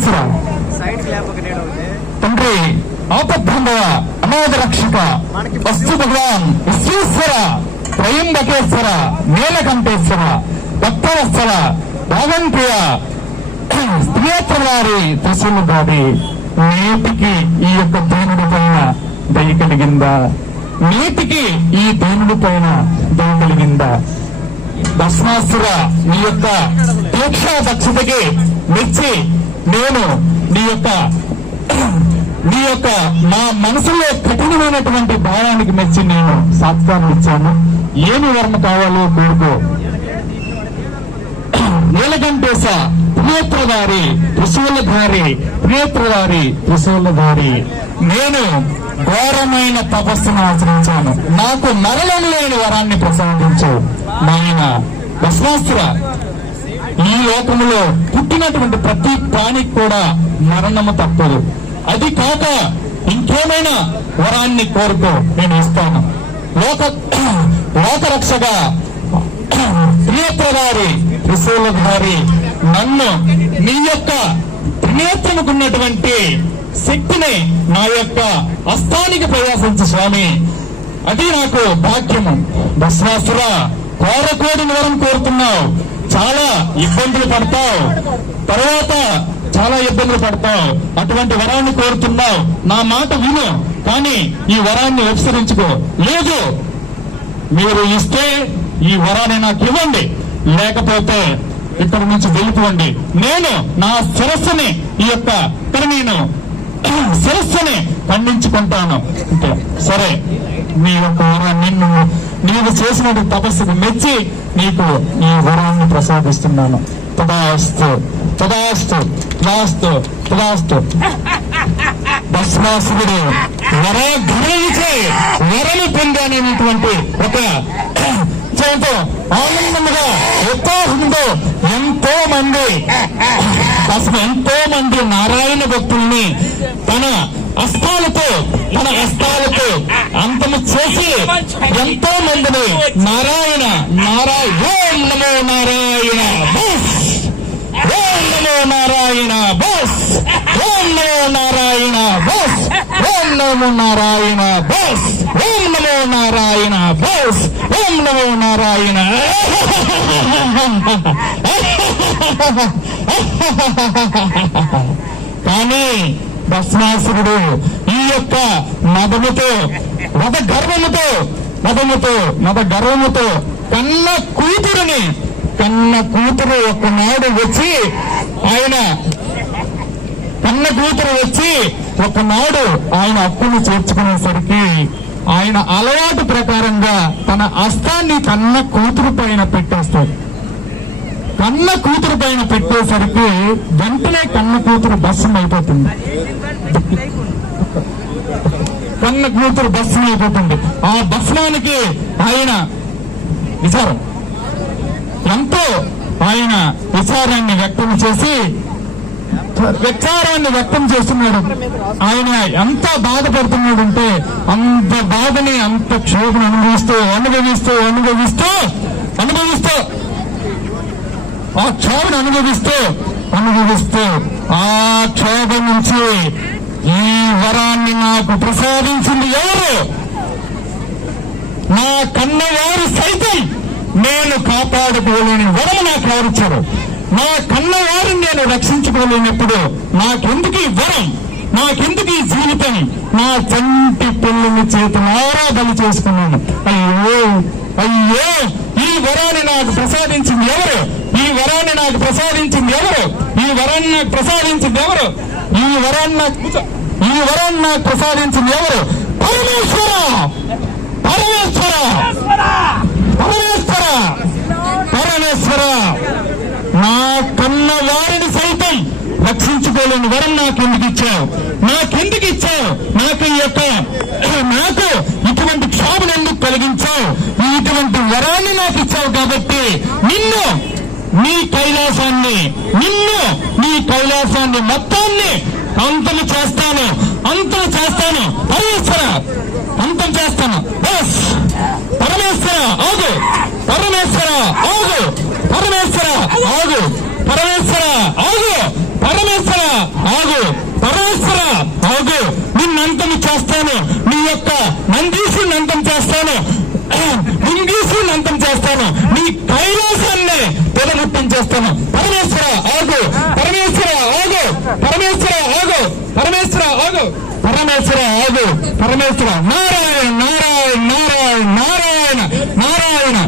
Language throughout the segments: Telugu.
పరమేశ్వర తండ్రి, ఆపద్బంధవ, అనాథ రక్షక, వస్తు భగవాన్, విశ్వేశ్వర, త్రయంబకేశ్వర, నీలకంఠేశ్వర, భక్తవత్సల, భాగంప్రియ, స్త్రీయత్రవారి త్రిశూల దాడి నేటికి ఈ యొక్క దేవుడి పైన దయ కలిగిందా? నేటికి ఈ దేవుడి పైన దయ కలిగిందా? భస్మాసుర, నీ యొక్క దీక్షా దక్షతకి మెచ్చి నేను నీ యొక్క మా మనసులో కఠినమైనటువంటి భావానికి మెచ్చి నేను సాత్కారం ఇచ్చాను. ఏమి వర్మ కావాలో కోరుకో. నీలకంఠేశ, ప్రియత్రధారి, త్రిశూలధారి, ప్రియత్రధారి, త్రిశూలధారి, నేను ఘోరమైన తపస్సును ఆచరించాను. నాకు మరణం లేని వరాన్ని ప్రసాదించు నాయన భస్మాసుర. ఈ లోకములో పుట్టినటువంటి ప్రతి ప్రాణికి కూడా మరణము తప్పదు. అది కాక ఇంకేమైనా వరాన్ని కోరుకో, నేను ఇస్తాను. లోకరక్షగా, ప్రియత్రధారి, త్రిశూలధారి, నన్ను నీ యొక్క త్రినేత్రముకున్నటువంటి శక్తిని నా యొక్క హస్తానికి ప్రయాసించు స్వామి. అది నాకు భాగ్యము. భస్మాసుర, కోరకోడిని వరం కోరుతున్నావు, చాలా ఇబ్బందులు పడతావు, తర్వాత చాలా ఇబ్బందులు పడతావు. అటువంటి వరాన్ని కోరుతున్నావు, నా మాట విను, కానీ ఈ వరాన్ని విస్తరించుకో. లేదు, మీరు ఇస్తే ఈ వరాన్ని నాకు ఇవ్వండి, లేకపోతే ఇక్కడ నుంచి వెళ్ళిపోండి. నేను నా శిరస్సుని నేను శిరస్సుని ఖండించుకుంటాను. అంటే సరే, నీ యొక్క వరాన్ని నీవు చేసిన తపస్సుకు మెచ్చి నీకు ఈ వరాన్ని ప్రసాదిస్తున్నాను. తదాస్తు తదాస్తు తదాస్తు తదాస్తు. భస్మాసురుడు వరఘనుడిచే వరము పొందానటువంటి ఒక ఎంతో ఆనందముగా, ఉత్సాహంతో ఎంతో మంది నారాయణ భక్తుల్ని తన హస్తాలతో అంతము చేసి ఎంతో మందిని నారాయణ ఓం నమో నారాయణ బస్, ఓం నమో నారాయణ బస్, ఓం నమో నారాయణ బస్, ఓం నమో నారాయణ బస్, ఓం నమో నారాయణ బస్, ఓం నమో నారాయణ. కానీ భస్మాసురుడు ఈ యొక్క మద గర్వముతో కన్న కూతురు ఒకనాడు వచ్చి ఒకనాడు ఆయన హక్కును చేర్చుకునేసరికి ఆయన అలవాటు ప్రకారంగా తన హస్తాన్ని కన్న కూతురు పైన పెట్టేస్తాడు. కన్న కూతురు పైన పెట్టేసరికి వెంటనే కన్న కూతురు భస్మం అయిపోతుంది. ఆ భస్మానికి ఆయన విచారాన్ని వ్యక్తం చేస్తున్నాడు. ఆయన ఎంత బాధపడుతున్నాడంటే అంత బాధని, అంత క్షోభను అనుభవిస్తూ ఆ క్షోభను అనుభవిస్తూ ఆ క్షోభ నుంచి ఈ వరాన్ని నాకు ప్రసాదించింది ఎవరు? నా కన్నవారు సైతం నేను కాపాడుకోలేని వరము నాకు ఎవరిచ్చారు? నా కన్నవారిని నేను రక్షించుకోలేనప్పుడు నాకెందుకు ఈ వరం, నాకెందుకు ఈ జీవితం? నా చంటి పిల్లల చేతులారా బలి చేసుకున్నాను. అయ్యో ఈ వరాన్ని నాకు ప్రసాదించింది ఎవరు? ఈ వరాన్ని నాకు ప్రసాదించింది ఎవరు? పరమేశ్వర, నా కన్న వారిని సైతం రక్షించుకోలేని వరం నాకెందుకు ఇచ్చావు? నాకు ఇటువంటి క్షోభను ఎందుకు కలిగించావు? ఇటువంటి వరాన్ని నాకు ఇచ్చావు కాబట్టి నిన్ను నీ కైలాసాన్ని మొత్తాన్ని అంతము చేస్తాను. పరమేశ్వర, అంతం చేస్తాను. బస్ పరమేశ్వర ఆగు, పరమేశ్వర ఆగు, పరమేశ్వర ఆగు, నిన్నంతం చేస్తాను, నీ యొక్క నందీశుని అంతం చేస్తాను, లింగీశుని అంతం చేస్తాను, నీ కైలాసాన్ని తెరముట్టించేస్తాను. పరమేశ్వర ఆగు, పరమేశ్వర ఆగు, పరమేశ్వర ఆగు, పరమేశ్వర ఆగు, పరమేశ్వర ఆగు, పరమేశ్వర. నారాయణ నారాయణ నారాయణ నారాయణ నారాయణ.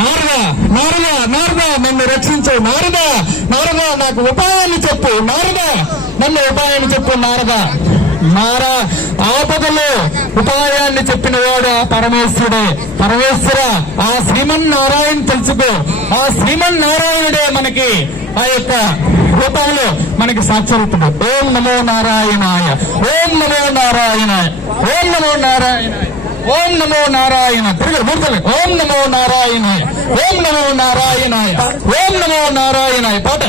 నారద నారద నారద నన్ను రక్షించు, నారద నారద నాకు ఉపాయాన్ని చెప్పు, నారద నన్ను ఉపాయాన్ని చెప్పు, నారద. ఆపదలో ఉపాయాన్ని చెప్పిన వాడు ఆ పరమేశ్వరుడే. పరమేశ్వర ఆ శ్రీమన్నారాయణ తెలుసుకో, ఆ శ్రీమన్నారాయణుడే మనకి ఆ యొక్క రూపంలో మనకి సాక్షాత్తుడు. ఓం నమో నారాయణాయ, ఓం నమో నారాయణాయ, ఓం నమో నారాయణాయ, ఓం నమో నారాయణ. తిరిగి మూర్తలే. ఓం నమో నారాయణాయ, ఓం నమో నారాయణాయ, ఓం నమో నారాయణాయ. పాట